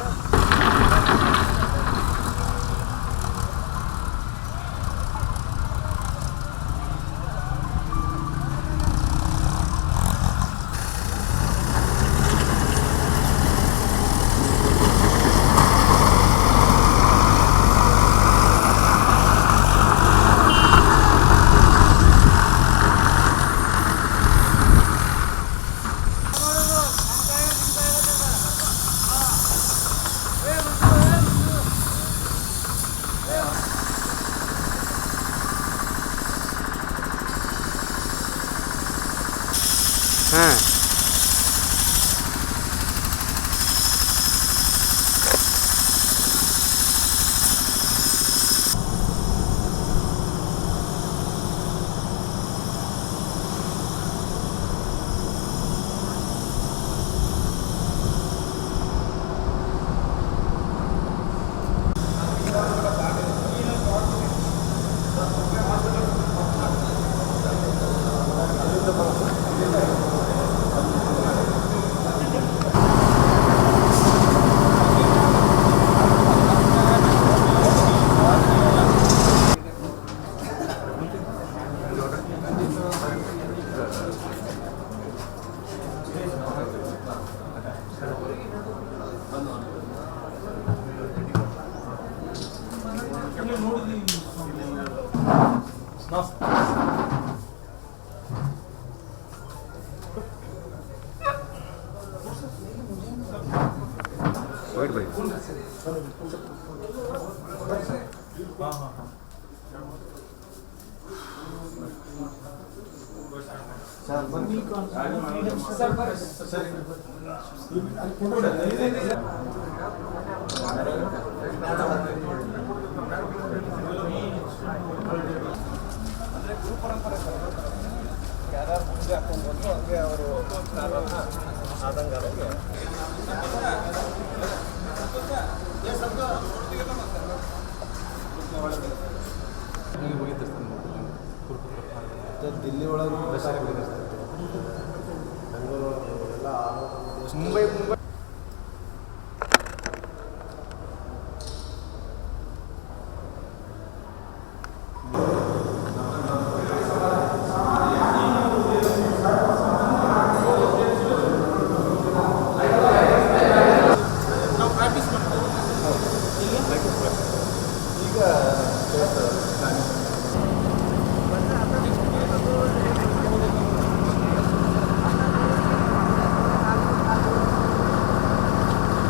Yeah. White by ಯಾರು ಮುಂದೆ ಹಾಕೊಂಡು ಬಂದು ಹಂಗೆ ಅವರು ದಿಲ್ಲಿ ಒಳಗೆ ಮುಂಬೈ ಮುಂಬೈ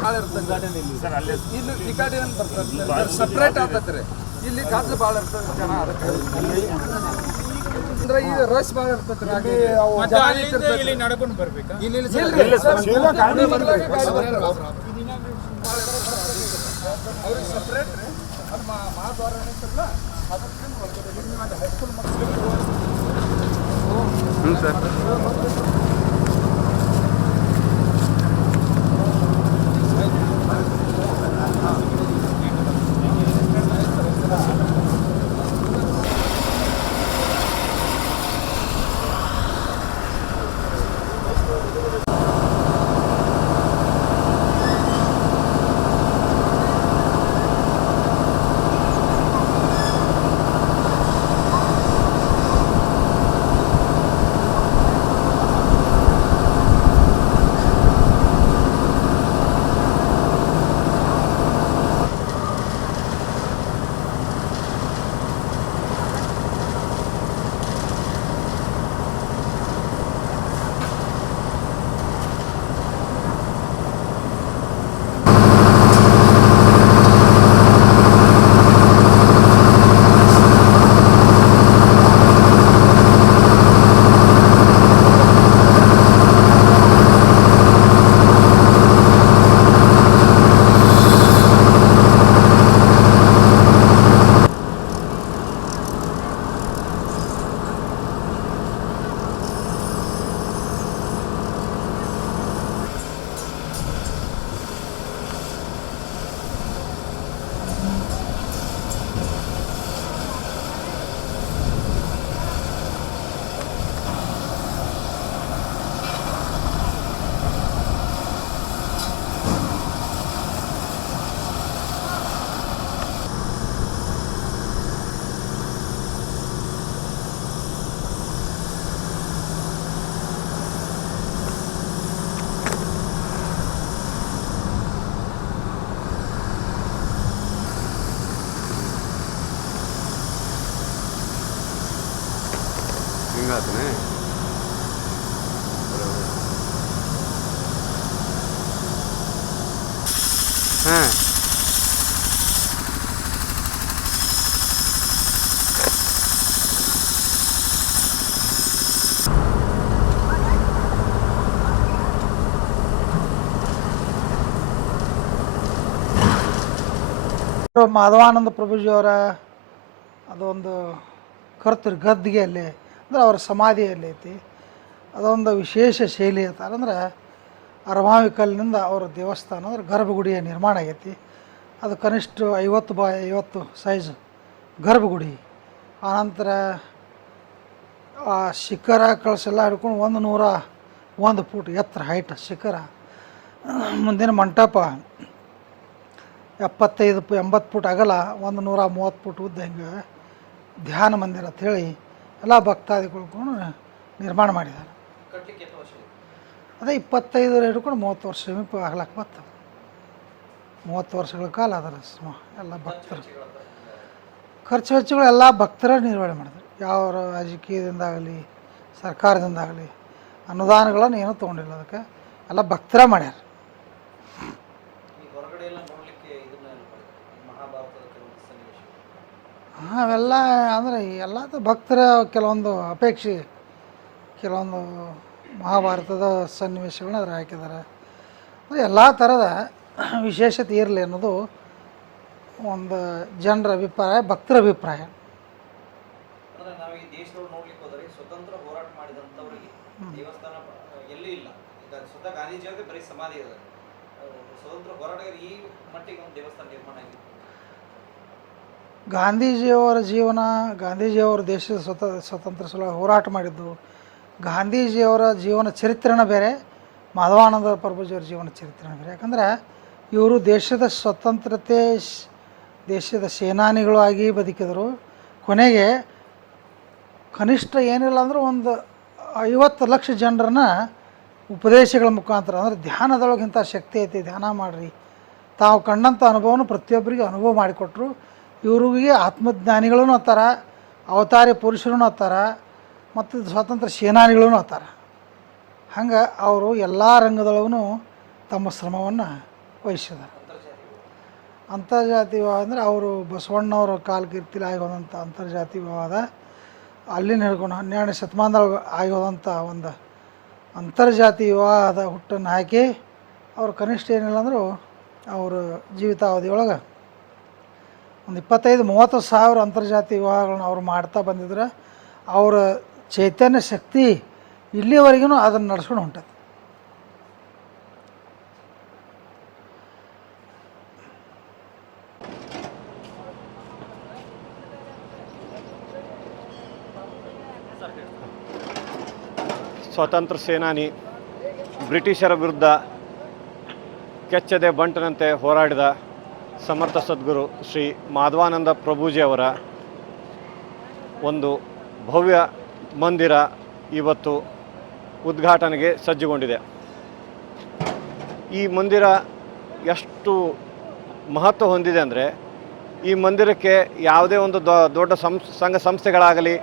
ಭಾಳ ಇರ್ತದೆ ಇಲ್ಲಿ ಈ ಕಡೆ ಏನು ಬರ್ತದೆ ಸಪ್ರೇಟ್ ಆಗ್ತೈತೆ ಇಲ್ಲಿ ಗಾತ್ರ ಭಾಳ ಇರ್ತದೆ ಜನ ಅಂದ್ರೆ ಈಗ ರಶ್ ಭಾಳ ಇರ್ತೈತೆ. ಇಲ್ಲಿ ನಡ್ಕೊಂಡು ಬರ್ಬೇಕಾ? ಇಲ್ಲಿ. ಅವ್ರಿಗೆ ಸಪ್ರೇಟ್ ರೀ. ಅದು ಮಹಾದ್ವಾರ ಏನೈತಲ್ಲ ಅದಕ್ಕೆ ಒಳಗಡೆ ಹೈಸ್ಕೂಲ್ ಮಕ್ಕಳು ಹ್ಞೂ ಸರ್. ಹಾಂ. ಮಾಧವಾನಂದ ಪ್ರಭುಜಿಯವರ ಅದೊಂದು ಕರ್ತೃ ಗದ್ದಿಗೆಯಲ್ಲಿ ಅಂದ್ರೆ ಅವರ ಸಮಾಧಿಯಲ್ಲಿ ಐತಿ. ಅದೊಂದು ವಿಶೇಷ ಶೈಲಿ ಐತೆ. ಅಂದ್ರೆ ಅರಮಾವಿ ಕಲ್ಲಿನಿಂದ ಅವರ ದೇವಸ್ಥಾನ ಅಂದ್ರೆ ಗರ್ಭಗುಡಿಯ ನಿರ್ಮಾಣ ಆಗೈತಿ. ಅದು ಕನಿಷ್ಠ ಐವತ್ತು ಬಾಯ್ ಐವತ್ತು ಸೈಜ್ ಗರ್ಭಗುಡಿ. ಆನಂತರ ಆ ಶಿಖರ ಕಳಸೆಲ್ಲ ಹಿಡ್ಕೊಂಡು ಒಂದು ನೂರ ಒಂದು ಫೂಟ್ ಎತ್ತರ ಹೈಟ್ ಶಿಖರ. ಮುಂದಿನ ಮಂಟಪ ಎಪ್ಪತ್ತೈದು ಎಂಬತ್ತು ಫುಟ್ ಅಗಲ, ಒಂದು ನೂರ ಮೂವತ್ತು ಫುಟ್ ಉದ್ದ ಹಿಂಗೆ ಧ್ಯಾನ ಮಂದಿರ ಅಂಥೇಳಿ ಎಲ್ಲ ಭಕ್ತಾದಿಗಳು ನಿರ್ಮಾಣ ಮಾಡಿದ್ದಾರೆ. ಅದೇ ಇಪ್ಪತ್ತೈದರ ಹಿಡ್ಕೊಂಡು ಮೂವತ್ತು ವರ್ಷ ಸಮೀಪ ಆಗ್ಲಕ್ಕೆ ಬರ್ತದೆ. ಮೂವತ್ತು ವರ್ಷಗಳ ಕಾಲ ಅದರ ಸ್ಮ ಎಲ್ಲ ಭಕ್ತರು. ಖರ್ಚು ವೆಚ್ಚಗಳು ಎಲ್ಲ ಭಕ್ತರ ನಿರ್ವಹಣೆ ಮಾಡಿದ್ರು. ಯಾವ ರಾಜಕೀಯದಿಂದಾಗಲಿ, ಸರ್ಕಾರದಿಂದಾಗಲಿ ಅನುದಾನಗಳನ್ನು ಏನೂ ತೊಗೊಂಡಿಲ್ಲ ಅದಕ್ಕೆ. ಎಲ್ಲ ಭಕ್ತರ ಮಾಡ್ಯಾರ. ಅವೆಲ್ಲ ಅಂದರೆ ಎಲ್ಲ ಭಕ್ತರ ಕೆಲವೊಂದು ಅಪೇಕ್ಷೆ, ಕೆಲವೊಂದು ಮಹಾಭಾರತದ ಸನ್ನಿವೇಶಗಳನ್ನ ಅದ್ರ ಹಾಕಿದ್ದಾರೆ. ಎಲ್ಲ ಥರದ ವಿಶೇಷತೆ ಇರಲಿ ಅನ್ನೋದು ಒಂದು ಜನರ ಅಭಿಪ್ರಾಯ ಭಕ್ತರ ಅಭಿಪ್ರಾಯ. ಗಾಂಧೀಜಿಯವರ ಜೀವನ ಗಾಂಧೀಜಿಯವರು ದೇಶದ ಸ್ವತ ಸ್ವತಂತ್ರ ಸಲುವಾಗಿ ಹೋರಾಟ ಮಾಡಿದ್ದು ಗಾಂಧೀಜಿಯವರ ಜೀವನ ಚರಿತ್ರೆನ ಬೇರೆ ಮಾಧವಾನಂದ ಪ್ರಭುಜಿಯವರ ಜೀವನ ಚರಿತ್ರೆನ ಬೇರೆ. ಯಾಕಂದರೆ ಇವರು ದೇಶದ ಸ್ವತಂತ್ರತೆ, ದೇಶದ ಸೇನಾನಿಗಳು ಆಗಿ ಬದುಕಿದರು. ಕೊನೆಗೆ ಕನಿಷ್ಠ ಏನಿಲ್ಲ ಅಂದ್ರೆ ಒಂದು ಐವತ್ತು ಲಕ್ಷ ಜನರನ್ನ ಉಪದೇಶಗಳ ಮುಖಾಂತರ, ಅಂದರೆ ಇಂಥ ಶಕ್ತಿ ಐತಿ, ಧ್ಯಾನ ಮಾಡಿರಿ. ತಾವು ಕಂಡಂಥ ಅನುಭವನ ಪ್ರತಿಯೊಬ್ಬರಿಗೆ ಅನುಭವ ಮಾಡಿಕೊಟ್ರು. ಇವರಿಗೆ ಆತ್ಮಜ್ಞಾನಿಗಳೂ ಅತ್ತಾರ ಅವತಾರಿ ಪುರುಷರೂ ಅತ್ತಾರ ಮತ್ತು ಸ್ವಾತಂತ್ರ್ಯ ಸೇನಾನಿಗಳೂ ಆತಾರ ಹಂಗೆ ಅವರು ಎಲ್ಲ ರಂಗದೊಳಗೂ ತಮ್ಮ ಶ್ರಮವನ್ನು ವಹಿಸಿದ್ದಾರೆ. ಅಂತರ್ಜಾತಿ ವಿವಾಹ ಅಂದರೆ ಅವರು ಬಸವಣ್ಣವರ ಕಾಲಕೀರ್ತಿಲಿ ಆಗಿ ಹೋದಂಥ ಅಂತರ್ಜಾತಿ ವಿವಾದ ಅಲ್ಲಿನ ಹಿಡ್ಕೊಂಡು ಹನ್ನೆರಡನೇ ಶತಮಾನದೊಳಗೆ ಆಗಿ ಹೋದಂಥ ಒಂದು ಅಂತರ್ಜಾತಿ ವಿವಾಹದ ಹುಟ್ಟನ್ನು ಹಾಕಿ ಅವರು ಕನಿಷ್ಠ ಏನಿಲ್ಲ ಅಂದರೂ ಅವ್ರ ಜೀವಿತಾವಧಿಯೊಳಗೆ ಒಂದು ಇಪ್ಪತ್ತೈದು, ಮೂವತ್ತು ಸಾವಿರ ಅಂತರ್ಜಾತಿ ವಿವಾಹಗಳನ್ನ ಅವ್ರು ಮಾಡ್ತಾ ಬಂದಿದ್ರೆ. ಅವರ ಚೈತನ್ಯ ಶಕ್ತಿ ಇಲ್ಲಿವರೆಗೂ ಅದನ್ನು ನಡೆಸ್ಕೊಂಡು ಹೊಂಟದ. ಸ್ವಾತಂತ್ರ್ಯ ಸೇನಾನಿ ಬ್ರಿಟಿಷರ ವಿರುದ್ಧ ಕೆಚ್ಚದೆ ಬಂಟನಂತೆ ಹೋರಾಡಿದ ಸಮರ್ಥ ಸದ್ಗುರು ಶ್ರೀ ಮಾಧವಾನಂದ ಪ್ರಭುಜಿ ಅವರ ಒಂದು ಭವ್ಯ ಮಂದಿರ ಇವತ್ತು ಉದ್ಘಾಟನೆಗೆ ಸಜ್ಜುಗೊಂಡಿದೆ. ಈ ಮಂದಿರ ಎಷ್ಟು ಮಹತ್ವ ಹೊಂದಿದೆ ಅಂದರೆ, ಈ ಮಂದಿರಕ್ಕೆ ಯಾವುದೇ ಒಂದು ದೊಡ್ಡ ಸಂಘ ಸಂಸ್ಥೆಗಳಾಗಲಿ,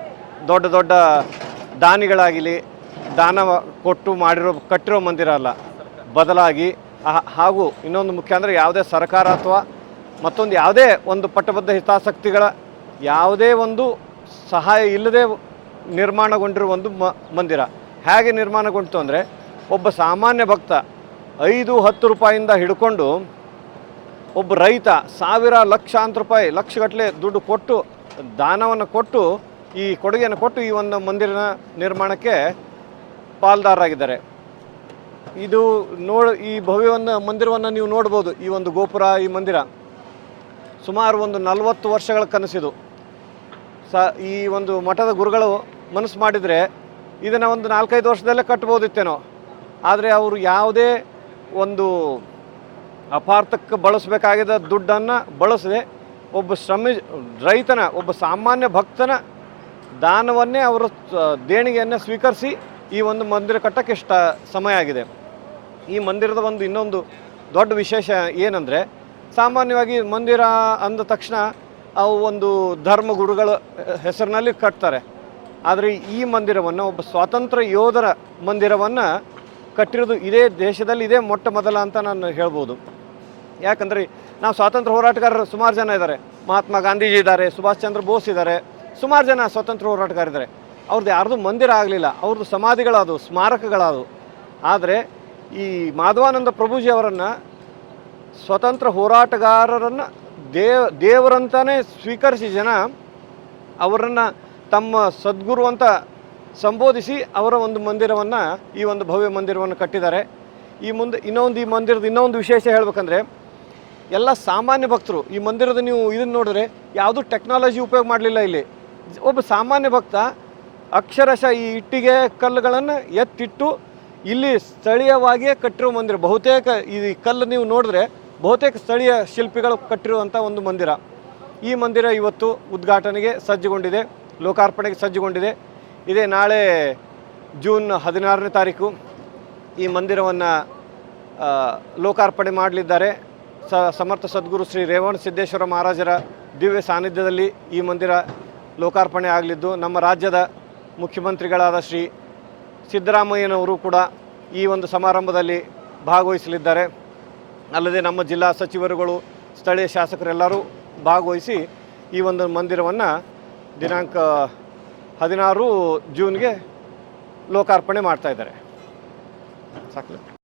ದೊಡ್ಡ ದೊಡ್ಡ ದಾನಿಗಳಾಗಲಿ, ದಾನ ಕೊಟ್ಟು ಮಾಡಿರೋ, ಕಟ್ಟಿರೋ ಮಂದಿರ ಅಲ್ಲ. ಬದಲಾಗಿ ಹಾಗೂ ಇನ್ನೊಂದು ಮುಖ್ಯ ಅಂದರೆ ಯಾವುದೇ ಸರ್ಕಾರ ಅಥವಾ ಮತ್ತೊಂದು ಯಾವುದೇ ಒಂದು ಪಟ್ಟಬದ್ಧ ಹಿತಾಸಕ್ತಿಗಳ ಯಾವುದೇ ಒಂದು ಸಹಾಯ ಇಲ್ಲದೆ ನಿರ್ಮಾಣಗೊಂಡಿರುವ ಒಂದು ಮ, ಮಂದಿರ. ಹೇಗೆ ನಿರ್ಮಾಣಗೊಂಡಿತು ಅಂದರೆ, ಒಬ್ಬ ಸಾಮಾನ್ಯ ಭಕ್ತ ಐದು, ಹತ್ತು ರೂಪಾಯಿಂದ ಹಿಡ್ಕೊಂಡು ಒಬ್ಬ ರೈತ ಸಾವಿರ, ಲಕ್ಷಾಂತರ ರೂಪಾಯಿ ಲಕ್ಷಗಟ್ಟಲೆ ದುಡ್ಡು ಕೊಟ್ಟು, ದಾನವನ್ನು ಕೊಟ್ಟು, ಈ ಕೊಡುಗೆಯನ್ನು ಕೊಟ್ಟು ಈ ಒಂದು ಮಂದಿರನ ನಿರ್ಮಾಣಕ್ಕೆ ಪಾಲ್ದಾರರಾಗಿದ್ದಾರೆ. ಇದು ನೋಡ, ಈ ಭವ್ಯವನ್ನು, ಮಂದಿರವನ್ನು ನೀವು ನೋಡ್ಬೋದು, ಈ ಒಂದು ಗೋಪುರ, ಈ ಮಂದಿರ. ಸುಮಾರು ಒಂದು ನಲವತ್ತು ವರ್ಷಗಳ ಕನಸಿದು. ಸ, ಈ ಒಂದು ಮಠದ ಗುರುಗಳು ಮನಸ್ಸು ಮಾಡಿದರೆ ಇದನ್ನು ಒಂದು ನಾಲ್ಕೈದು ವರ್ಷದಲ್ಲೇ ಕಟ್ಬೋದಿತ್ತೇನೋ. ಆದರೆ ಅವರು ಯಾವುದೇ ಒಂದು ಅಪಾರ್ಥಕ್ಕೆ ಬಳಸಬೇಕಾಗಿದ್ದ ದುಡ್ಡನ್ನು ಬಳಸದೆ ಒಬ್ಬ ಶ್ರಮ, ರೈತನ, ಒಬ್ಬ ಸಾಮಾನ್ಯ ಭಕ್ತನ ದಾನವನ್ನೇ ಅವರು ದೇಣಿಗೆಯನ್ನು ಸ್ವೀಕರಿಸಿ ಈ ಒಂದು ಮಂದಿರ ಕಟ್ಟಕ್ಕೆ ಇಷ್ಟ ಸಮಯ ಆಗಿದೆ. ಈ ಮಂದಿರದ ಒಂದು ಇನ್ನೊಂದು ದೊಡ್ಡ ವಿಶೇಷ ಏನಂದರೆ, ಸಾಮಾನ್ಯವಾಗಿ ಮಂದಿರ ಅಂದ ತಕ್ಷಣ ಅವು ಒಂದು ಧರ್ಮ ಗುರುಗಳ ಹೆಸರಿನಲ್ಲಿ ಕಟ್ತಾರೆ. ಆದರೆ ಈ ಮಂದಿರವನ್ನು ಒಬ್ಬ ಸ್ವಾತಂತ್ರ್ಯ ಯೋಧರ ಮಂದಿರವನ್ನು ಕಟ್ಟಿರೋದು ಇದೇ ದೇಶದಲ್ಲಿ ಇದೇ ಮೊಟ್ಟ ಮೊದಲ ಅಂತ ನಾನು ಹೇಳ್ಬೋದು. ಯಾಕಂದರೆ ನಾವು ಸ್ವಾತಂತ್ರ್ಯ ಹೋರಾಟಗಾರರು ಸುಮಾರು ಜನ ಇದ್ದಾರೆ ಮಹಾತ್ಮ ಗಾಂಧೀಜಿ ಇದ್ದಾರೆ, ಸುಭಾಷ್ ಚಂದ್ರ ಬೋಸ್ ಇದ್ದಾರೆ ಸುಮಾರು ಜನ ಸ್ವಾತಂತ್ರ್ಯ ಹೋರಾಟಗಾರಿದ್ದಾರೆ. ಅವ್ರದ್ದು ಯಾರ್ದು ಮಂದಿರ ಆಗಲಿಲ್ಲ ಅವ್ರದ್ದು ಸಮಾಧಿಗಳಾದವು, ಸ್ಮಾರಕಗಳಾದವು. ಆದರೆ ಈ ಮಾಧವಾನಂದ ಪ್ರಭುಜಿ ಅವರನ್ನು ಸ್ವತಂತ್ರ ಹೋರಾಟಗಾರರನ್ನು ದೇವ ದೇವರಂತಾನೆ ಸ್ವೀಕರಿಸಿ ಜನ ಅವರನ್ನು ತಮ್ಮ ಸದ್ಗುರು ಅಂತ ಸಂಬೋಧಿಸಿ ಅವರ ಒಂದು ಮಂದಿರವನ್ನು, ಈ ಒಂದು ಭವ್ಯ ಮಂದಿರವನ್ನು ಕಟ್ಟಿದ್ದಾರೆ. ಈ ಮುಂದೆ, ಇನ್ನೊಂದು ಈ ಮಂದಿರದ ಇನ್ನೊಂದು ವಿಶೇಷ ಹೇಳಬೇಕಂದ್ರೆ, ಎಲ್ಲ ಸಾಮಾನ್ಯ ಭಕ್ತರು, ಈ ಮಂದಿರದ ನೀವು ಇದನ್ನು ನೋಡಿದ್ರೆ ಯಾವುದೂ ಟೆಕ್ನಾಲಜಿ ಉಪಯೋಗ ಮಾಡಲಿಲ್ಲ ಇಲ್ಲಿ. ಒಬ್ಬ ಸಾಮಾನ್ಯ ಭಕ್ತ ಅಕ್ಷರಶಃ ಈ ಇಟ್ಟಿಗೆ ಕಲ್ಲುಗಳನ್ನು ಎತ್ತಿಟ್ಟು ಇಲ್ಲಿ ಸ್ಥಳೀಯವಾಗಿಯೇ ಕಟ್ಟಿರೋ ಮಂದಿರ, ಬಹುತೇಕ ಈ ಕಲ್ಲು ನೀವು ನೋಡಿದ್ರೆ ಬಹುತೇಕ ಸ್ಥಳೀಯ ಶಿಲ್ಪಿಗಳು ಕಟ್ಟಿರುವಂಥ ಒಂದು ಮಂದಿರ. ಈ ಮಂದಿರ ಇವತ್ತು ಉದ್ಘಾಟನೆಗೆ ಸಜ್ಜುಗೊಂಡಿದೆ. ಲೋಕಾರ್ಪಣೆಗೆ ಸಜ್ಜುಗೊಂಡಿದೆ. ಇದೇ ನಾಳೆ ಜೂನ್ ಹದಿನಾರನೇ ತಾರೀಕು ಈ ಮಂದಿರವನ್ನು ಲೋಕಾರ್ಪಣೆ ಮಾಡಲಿದ್ದಾರೆ. ಸ, ಸಮರ್ಥ ಸದ್ಗುರು ಶ್ರೀ ರೇವಣ ಸಿದ್ದೇಶ್ವರ ಮಹಾರಾಜರ ದಿವ್ಯ ಸಾನ್ನಿಧ್ಯದಲ್ಲಿ ಈ ಮಂದಿರ ಲೋಕಾರ್ಪಣೆ ಆಗಲಿದ್ದು, ನಮ್ಮ ರಾಜ್ಯದ ಮುಖ್ಯಮಂತ್ರಿಗಳಾದ ಶ್ರೀ ಸಿದ್ದರಾಮಯ್ಯನವರು ಕೂಡ ಈ ಒಂದು ಸಮಾರಂಭದಲ್ಲಿ ಭಾಗವಹಿಸಲಿದ್ದಾರೆ. ಅಲ್ಲದೆ ನಮ್ಮ ಜಿಲ್ಲಾ ಸಚಿವರುಗಳು, ಸ್ಥಳೀಯ ಶಾಸಕರೆಲ್ಲರೂ ಭಾಗವಹಿಸಿ ಈ ಒಂದು ಮಂದಿರವನ್ನು ದಿನಾಂಕ ಹದಿನಾರು ಜೂನ್ಗೆ ಲೋಕಾರ್ಪಣೆ ಮಾಡ್ತಾ ಇದ್ದಾರೆ. ಸಾಕು.